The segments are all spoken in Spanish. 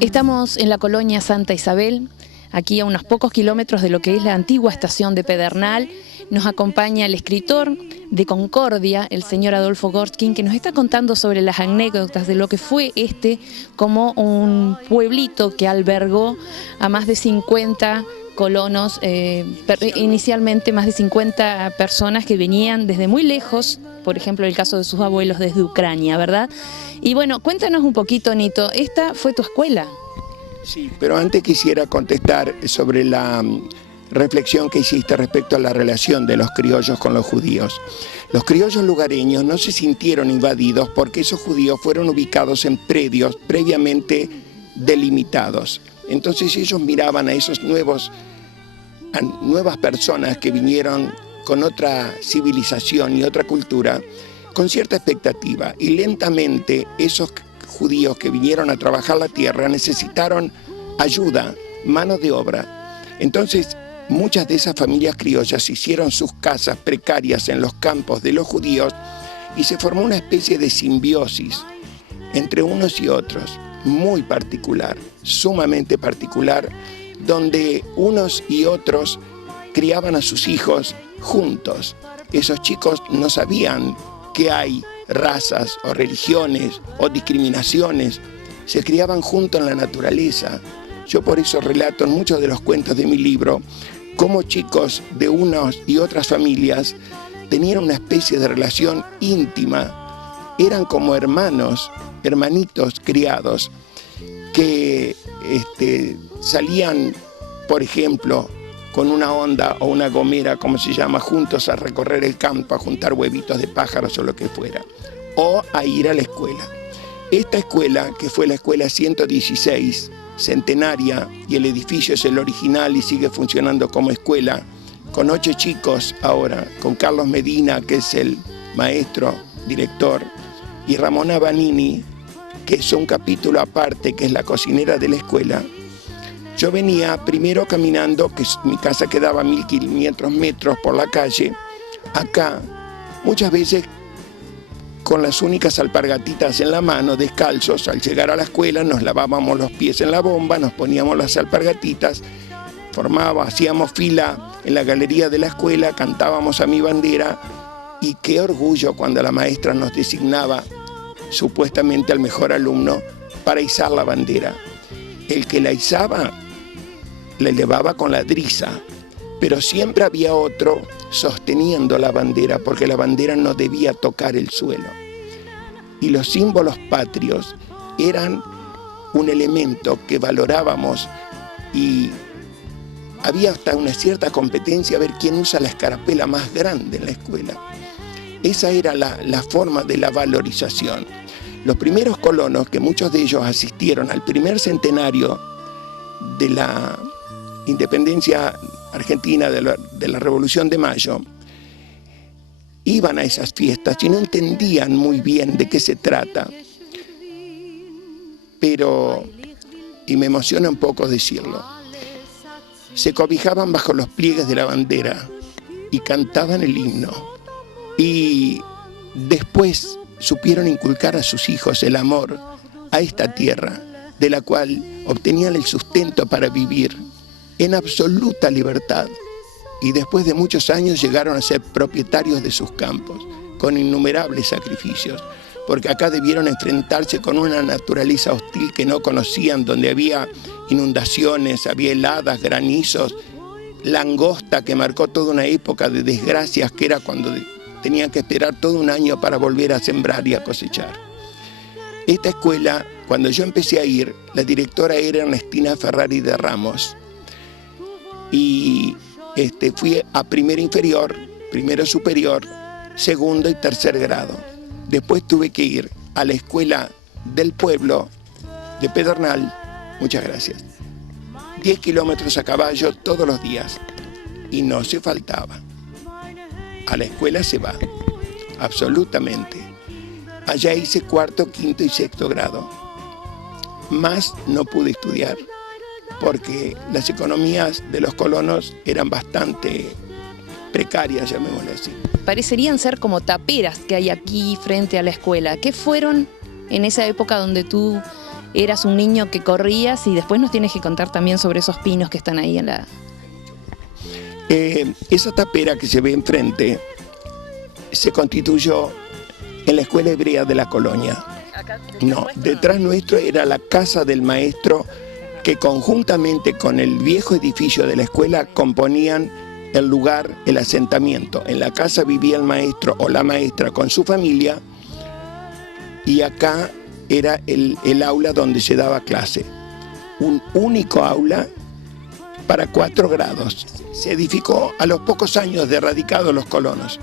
Estamos en la colonia Santa Isabel, aquí a unos pocos kilómetros de lo que es la antigua estación de Pedernal. Nos acompaña el escritor de Concordia, el señor Adolfo Gorskin, que nos está contando sobre las anécdotas de lo que fue como un pueblito que albergó a más de 50 colonos, inicialmente más de 50 personas que venían desde muy lejos, por ejemplo el caso de sus abuelos desde Ucrania, ¿verdad? Y bueno, cuéntanos un poquito, Nito, ¿esta fue tu escuela? Sí, pero antes quisiera contestar sobre la reflexión que hiciste respecto a la relación de los criollos con los judíos. Los criollos lugareños no se sintieron invadidos porque esos judíos fueron ubicados en predios previamente delimitados. Entonces ellos miraban a esos nuevas personas que vinieron con otra civilización y otra cultura con cierta expectativa, y lentamente esos judíos que vinieron a trabajar la tierra necesitaron ayuda, mano de obra. Entonces muchas de esas familias criollas hicieron sus casas precarias en los campos de los judíos y se formó una especie de simbiosis entre unos y otros, muy particular, sumamente particular, donde unos y otros criaban a sus hijos juntos. Esos chicos no sabían que hay razas o religiones o discriminaciones, se criaban juntos en la naturaleza. Yo por eso relato en muchos de los cuentos de mi libro cómo chicos de unas y otras familias tenían una especie de relación íntima, eran como hermanos, hermanitos criados, que salían, por ejemplo, con una onda o una gomera, como se llama, juntos a recorrer el campo, a juntar huevitos de pájaros o lo que fuera, o a ir a la escuela. Esta escuela, que fue la escuela 116, centenaria, y el edificio es el original y sigue funcionando como escuela, con 8 chicos ahora, con Carlos Medina, que es el maestro, director, y Ramona Vanini, que es un capítulo aparte, que es la cocinera de la escuela. Yo venía primero caminando, que mi casa quedaba a 1500 metros por la calle, acá, muchas veces con las únicas alpargatitas en la mano, descalzos. Al llegar a la escuela nos lavábamos los pies en la bomba, nos poníamos las alpargatitas, hacíamos fila en la galería de la escuela, cantábamos a mi bandera, y qué orgullo cuando la maestra nos designaba supuestamente al mejor alumno para izar la bandera. El que la izaba la elevaba con la driza, pero siempre había otro sosteniendo la bandera, porque la bandera no debía tocar el suelo. Y los símbolos patrios eran un elemento que valorábamos, y había hasta una cierta competencia a ver quién usa la escarapela más grande en la escuela. Esa era la forma de la valorización. Los primeros colonos, que muchos de ellos asistieron al primer centenario de la independencia argentina, de la Revolución de Mayo, iban a esas fiestas y no entendían muy bien de qué se trata. Pero, y me emociona un poco decirlo, se cobijaban bajo los pliegues de la bandera y cantaban el himno. Y después supieron inculcar a sus hijos el amor a esta tierra, de la cual obtenían el sustento para vivir en absoluta libertad. Y después de muchos años llegaron a ser propietarios de sus campos, con innumerables sacrificios, porque acá debieron enfrentarse con una naturaleza hostil que no conocían, donde había inundaciones, había heladas, granizos, langosta, que marcó toda una época de desgracias, que era cuando tenían que esperar todo un año para volver a sembrar y a cosechar. Esta escuela, cuando yo empecé a ir, la directora era Ernestina Ferrari de Ramos, y fui a primero inferior, primero superior, segundo y tercer grado. Después tuve que ir a la escuela del pueblo de Pedernal, muchas gracias, 10 kilómetros a caballo todos los días, y no se faltaba. A la escuela se va, absolutamente. Allá hice cuarto, quinto y sexto grado. Más no pude estudiar, porque las economías de los colonos eran bastante precarias, llamémosle así. Parecerían ser como taperas que hay aquí frente a la escuela. ¿Qué fueron en esa época donde tú eras un niño que corrías, y después nos tienes que contar también sobre esos pinos que están ahí en la... Esa tapera que se ve enfrente se constituyó en la escuela hebrea de la colonia. No, detrás nuestro era la casa del maestro, que conjuntamente con el viejo edificio de la escuela componían el lugar, el asentamiento. En la casa vivía el maestro o la maestra con su familia, y acá era el aula donde se daba clase. Un único aula para 4 grados. Se edificó a los pocos años de radicados los colonos.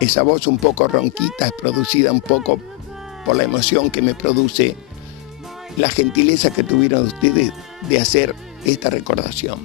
Esa voz un poco ronquita es producida un poco por la emoción que me produce la gentileza que tuvieron ustedes de hacer esta recordación.